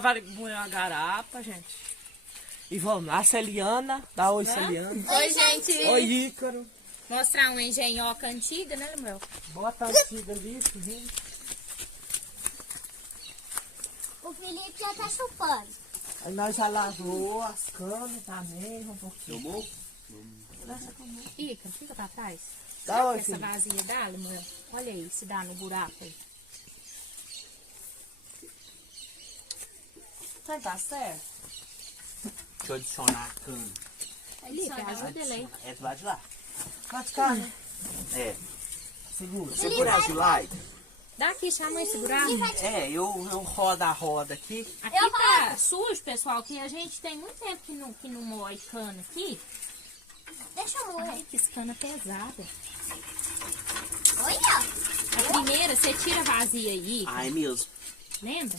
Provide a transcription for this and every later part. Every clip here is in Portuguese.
Nós vamos moer uma garapa, gente. E vamos lá, Celiana. Dá oi, Celiana. Oi, gente. Oi, Ícaro. Mostrar uma engenhoca antiga, né, Lemuel? Bota a antiga ali, gente. O Felipe já tá chupando. Aí nós já lavou as canas também, um pouquinho. Tomou? Fica pra trás. Dá oi, Essa filho. vasilha dá, Lemuel? Olha aí, se dá no buraco aí. Tá certo? Deixa eu adicionar a cana. Felipe, ajuda ele aí. É do lado de lá. Pode ficar, né? É. Segura. Segura a July. Dá aqui, chama aí, segurar. É, eu rodo a roda aqui. Aqui tá sujo, pessoal, que a gente tem muito tempo que não moe cana aqui. Deixa eu morrer. Ai, que cana pesada. Olha. A primeira, você tira a vazia aí. Ai, mesmo. Lembra?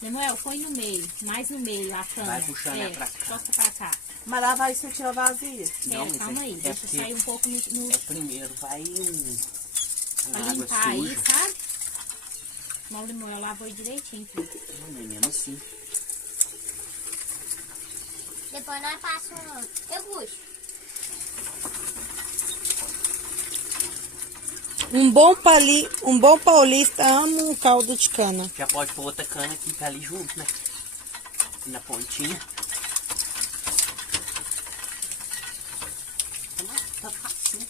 Lemuel, põe no meio, mais no meio a cana. Vai puxando ela pra cá. Toca pra cá. Mas lá vai você tirar vazia. Espera, mas calma aí, deixa porque sair um pouco no é primeiro, vai pra água limpar aí, suja. sabe? Mas o Lemuel lavou direitinho, filho. Não é mesmo assim. Depois nós passamos. Eu puxo. Um bom paulista ama um caldo de cana. Já pode pôr outra cana aqui, tá ali junto, né? Na pontinha. Tá fácil.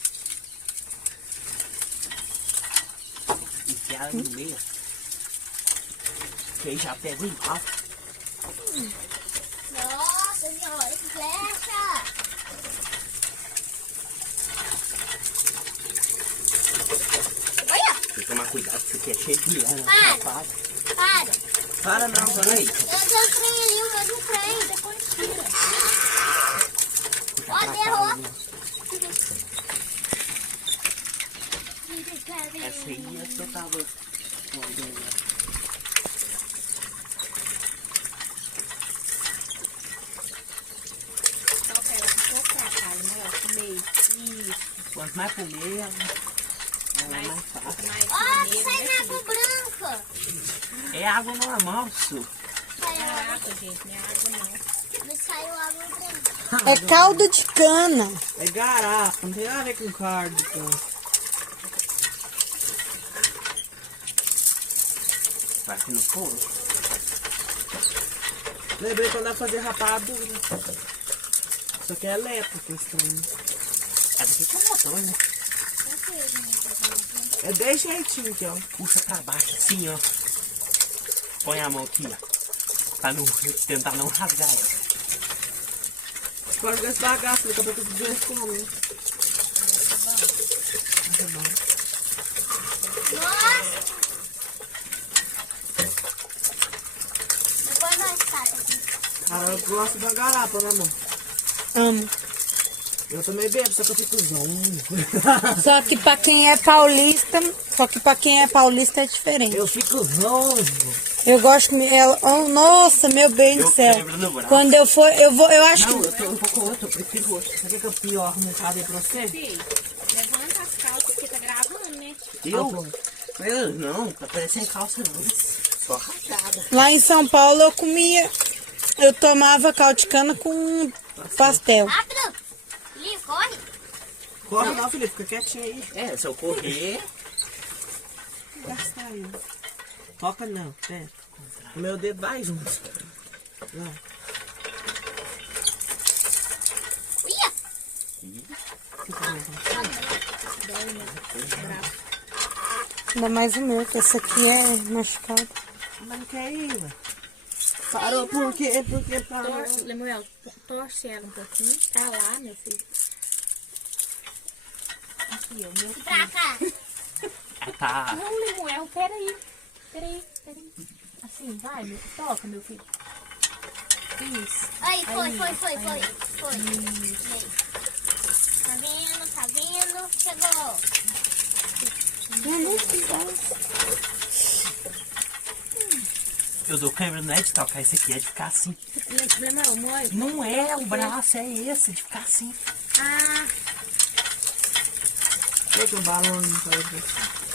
Enfiar ela no meio. Que aí já pega o embalo. Nossa senhora, que flecha! Olha! Tem que tomar cuidado, porque aqui é cheio de lã. Para. Para! Para não, peraí. Eu tenho o trem ali, o mesmo trem, depois tira. Ó, derrou! Essa aí é que eu tava olhando. Só pega um pouco pra cá, Lemuel, pro meio. Isso. Quanto mais pro meio, ela é mais fácil. Mais Ó, maneiro, sai né, na filho? água branca! É água normal, Su. Saiu água, Caraca, gente, não é água não. não saiu água branca. É caldo de cana. É garapa, não tem nada a ver com carne. Então. Vai aqui no fogo. Lembrei quando eu fazer rapadura. Isso aqui é elétrico, estranho. Essa aqui que é o motor, né? É 10 jeitinho aqui, ó. Puxa pra baixo, assim, ó. Põe a mão aqui, ó. Pra não, tentar não rasgar ela. Pode jogar esse bagaço, daqui a pouco eu vou comer. Nossa! Depois nós sabe aqui. Cara, eu gosto da garapa, né, amor? Amo. Eu também bebo, só que eu fico zonzo. Só que pra quem é paulista é diferente. Eu fico zonzo. Eu gosto oh, nossa, meu bem do céu. quebro no braço. Quando eu for, eu acho Não, que eu tô um pouco outro, eu prefiro outro. Sabe o que é pior não fazer pra você? Filho, levanta as calças, porque tá gravando, né? Eu não, tá parecendo calça não. Só rachada. lá em São Paulo eu tomava caldo de cana com pastel. Rápido! Livre, corre! Corre não, Felipe, fica quietinho aí. É, se eu correr... Gasta aí. Toca não, pera. O meu dedo vai junto. Vai. Ia! Ainda mais o meu, que esse aqui é machucado. Mas não quer ir, ué. Parou por quê? Porque parou. Torce, Lemuel, torce ela um pouquinho. Tá lá, meu filho. Aqui, ó, meu filho. Pra cá! Tá. Não, Lemuel, peraí. Peraí. Assim, vai, toca, meu filho. Isso. Aí, foi. Isso. Tá vindo, chegou. Eu dou câmera, não é de tocar esse aqui, é de ficar assim. Lemuel, mole. Não é, o braço é esse, de ficar assim. Ah, Deixa o balão pra você.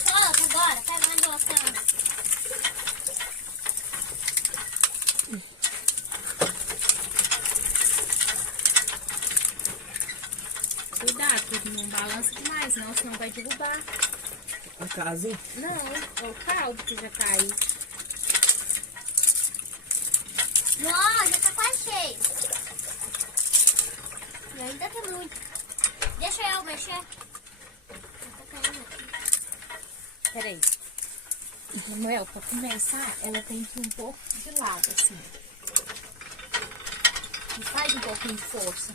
Solta agora, pega na duas câmeras. balança demais não, senão vai derrubar. A casa, hein? Não, o caldo que já tá aí. Nossa, já tá quase cheio. E ainda tem muito. Deixa eu mexer. Já tá caindo aqui. Peraí. Samuel, pra começar, ela tem que ir um pouco de lado, assim. E faz um pouquinho de força.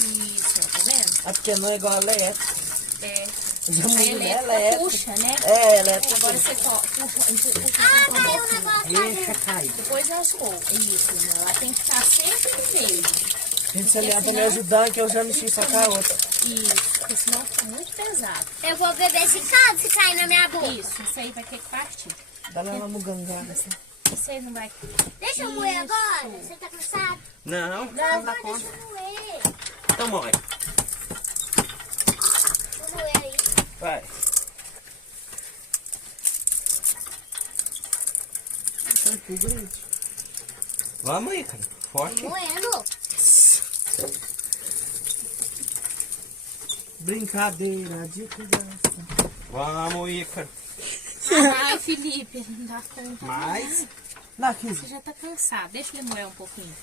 Isso, ó, tá vendo? É porque não é igual a elétrica. É. Já A muda, né? elétrica Elétrica. puxa, né? É, elétrica. Agora você puxa Ah, um caiu um pouquinho. negócio. Deixa cair. Depois lascou. Isso, né? Ela tem que estar sempre no meio. Tem que se aliar pra me senão- ajudar, que eu já mexi só com a outra. Isso, porque senão fica muito pesado. Eu vou beber esse caldo se cair na minha boca. Isso aí vai ter que partir. Dá lá na mugangada, assim. Isso aí não vai... Deixa eu moer agora. Você tá cansado? Não, Não, dá deixa conta. eu moer. Então morre. Vou moer aí. Vai. Shampoo grande. Vamos aí, cara. Forte. Moendo. Brincadeira de criança. Vamos aí, cara. Ai, Felipe, não dá conta. Mais. Dá Você 15. já tá cansado. Deixa ele moer um pouquinho.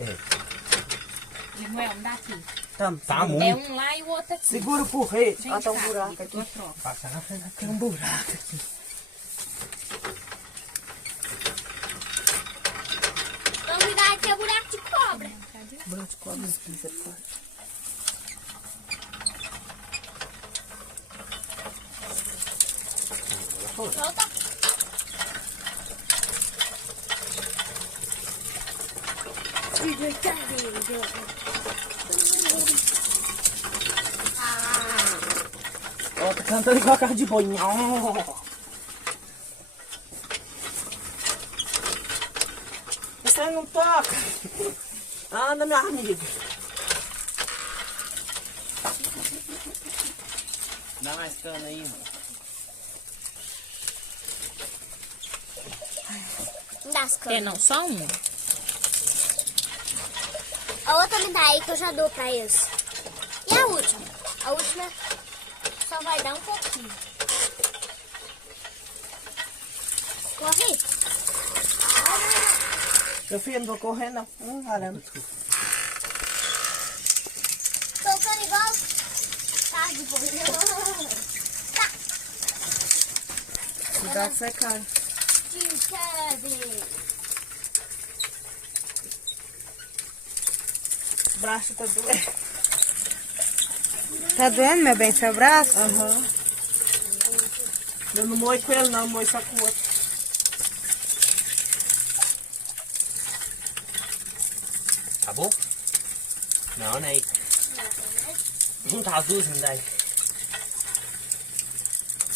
É. Lemuel, me dá aqui. Tá Tá muito. É um lá e o outro aqui. Segura o porrete. Vem Ah, tá um cá, buraco Felipe, aqui. tua troca. Passa na frente. Tem um buraco aqui. Então cuidado que é buraco de cobra. Buraco de cobra, isso é forte. Volta. Ó, tá cantando igual carro de boi. Nhó. Você não toca. Anda, meu amigo. Dá mais cana aí, mano. Me dá as Quer canas. não? Só um. A outra me dá aí que eu já dou pra eles. E a última? A última só vai dar um pouquinho. Corre. Meu filho, não vou correr, não. Caramba. Tocando igual carro de boi. Tá. Cuidado que você cai. O braço tá doendo. Tá doendo, meu bem, seu braço? Aham. Eu não moio com ele, não. Moio só com o outro. Acabou? Não, né? Juntar as duas, me dá aí.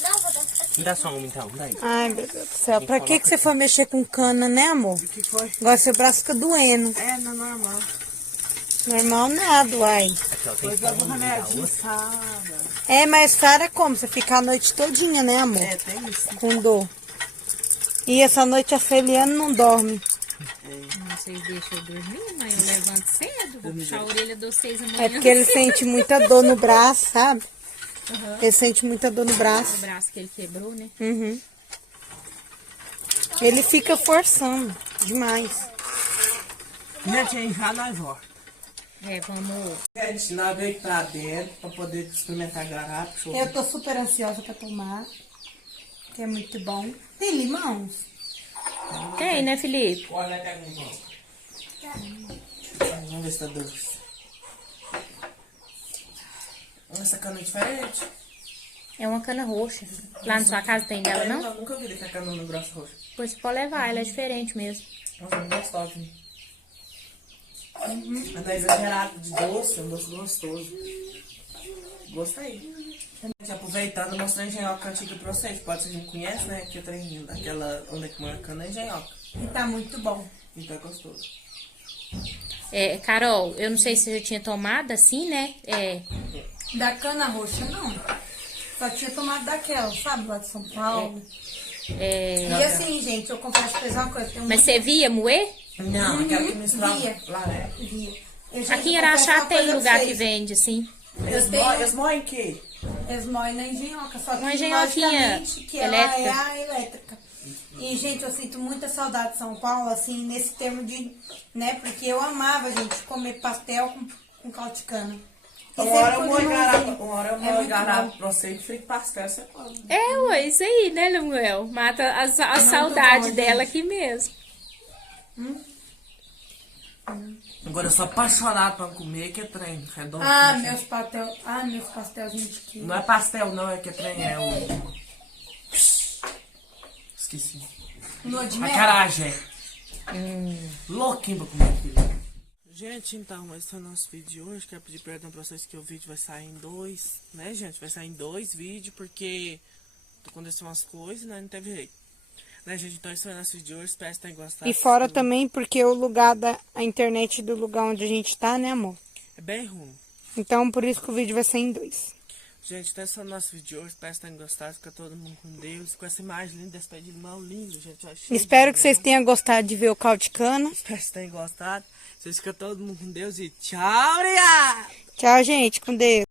Não, vou dar aqui. Me dá só uma então, daí. Ai, meu Deus do céu. Pra que você foi mexer com cana, né, amor? O que foi? Agora seu braço fica doendo. É, não é normal. Normal nada, uai. Aqui, ó, tem Depois que leva pôr um uma, me dá remedinho, outra. sabe? É, mas Sara, como? Você fica a noite todinha, né, amor? É, tem isso. Com dor. E essa noite a Celiane não dorme. Vocês deixam eu dormir, mas eu levanto cedo. Vou puxar a orelha dos 6 da manhã. É porque ele sente muita dor no braço, sabe? Uhum. Ele sente muita dor no O braço. braço que ele quebrou, né? Uhum. Ele fica forçando demais. Gente, aí já nós volta. É, vamos... Quero ensinar bem pra dentro, pra poder experimentar garrafa. Eu tô super ansiosa pra tomar, que é muito bom. Tem limões? Tem, né, Felipe? Olha, pega um pão. Vamos ver se tá doce. Essa cana é diferente. É uma cana roxa. Lá na sua casa tem dela, não? Eu nunca vi essa cana no grosso roxo. Pois você pode levar, ela é diferente mesmo. Nossa, muito gostosa. Mas tá exagerado de doce, é um doce gostoso. Gostei. Gente, aproveitando, mostrando a engenhoca antiga pra vocês. Pode ser que não conhece, né? Que o trem daquela onde é que mora a cana é engenhoca. E tá muito bom. Então é gostoso. É, Carol, eu não sei se você já tinha tomado assim, né? É, Da cana roxa, não. Só tinha tomado daquela, sabe? Lá de São Paulo. é... E assim, gente, eu confesso pra vocês uma coisa. Tem Mas você via moer? Não, aquela que misturava via. laranja. Via. Eu, gente, Aqui em eu confesso Araxá uma tem coisa pra lugar que vocês. vende, assim. Eles moem que? Eles moem na engenhoca, só que Uma engenhoquinha logicamente que elétrica. ela é a elétrica. E, gente, eu sinto muita saudade de São Paulo, assim, nesse termo de, né, porque eu amava, gente, comer pastel com caldo de cana. E Uma hora sempre eu foi vou limãozinho. enganar É muito garrafa bom. pra você e frito pastel, você come. É, ué, isso aí, né, Lemuel? Mata a Muito saudade bom, dela gente. aqui mesmo. Agora eu sou apaixonado pra comer, que é trem redondo. Ah, né? meus pastelzinhos de queijo. Não é pastel, não, é que é trem, é o... Esqueci. Lua de mel. Acarajé. Louquinho pra comer aquilo. Gente, então, esse é o nosso vídeo de hoje. Quero pedir perdão pra vocês que o vídeo vai sair em dois, né, gente? Vai sair em 2 vídeos, porque aconteceu umas coisas, né? Não teve jeito. Né, gente? Então, esse foi o nosso vídeo de hoje. Espero que tenham gostado. E fora também porque o lugar a internet do lugar onde a gente tá, né, amor? É bem ruim. Então, por isso que o vídeo vai sair em 2. Gente, então esse foi o nosso vídeo de hoje. Espero que tenham gostado. Fica todo mundo com Deus. Com essa imagem linda, desse pé de limão lindo, gente. Eu achei Espero que lindo, vocês né? tenham gostado de ver o caldo de cana. Espero que vocês tenham gostado. Vocês ficam todo mundo com Deus e tchau, obrigado! Tchau, gente, com Deus.